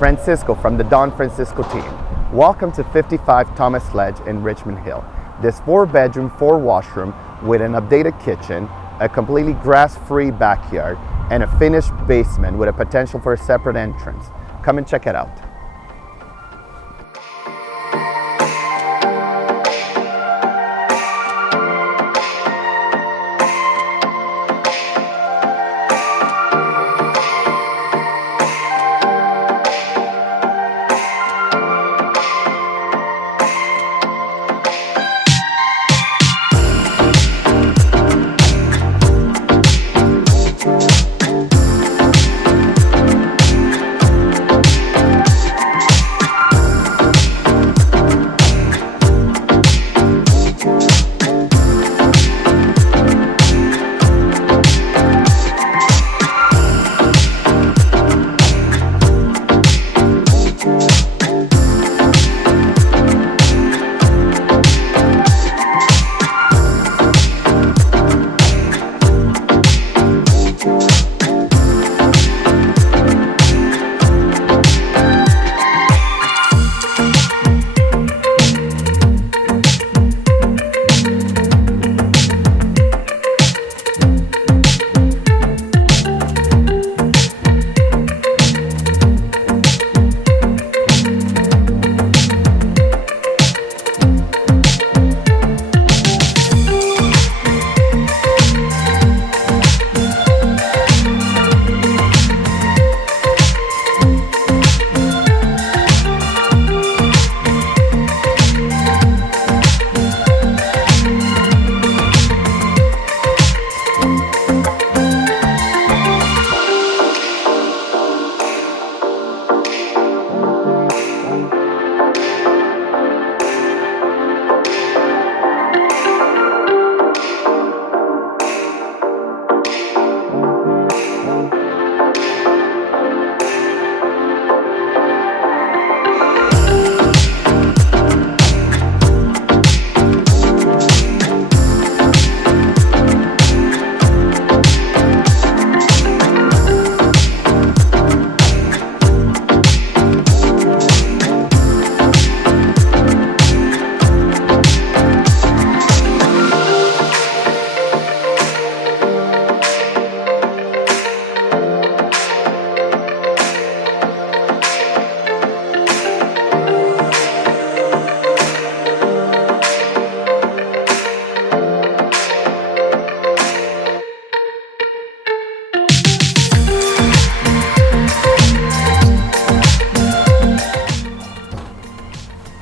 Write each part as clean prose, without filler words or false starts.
Francisco from the Don Francisco team. Welcome to 55 Thomas Legge in Richmond Hill. This 4-bedroom, 4-washroom with an updated kitchen, a completely grass-free backyard, and a finished basement with a potential for a separate entrance. Come and check it out.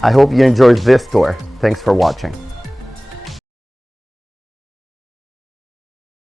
I hope you enjoyed this tour. Thanks for watching.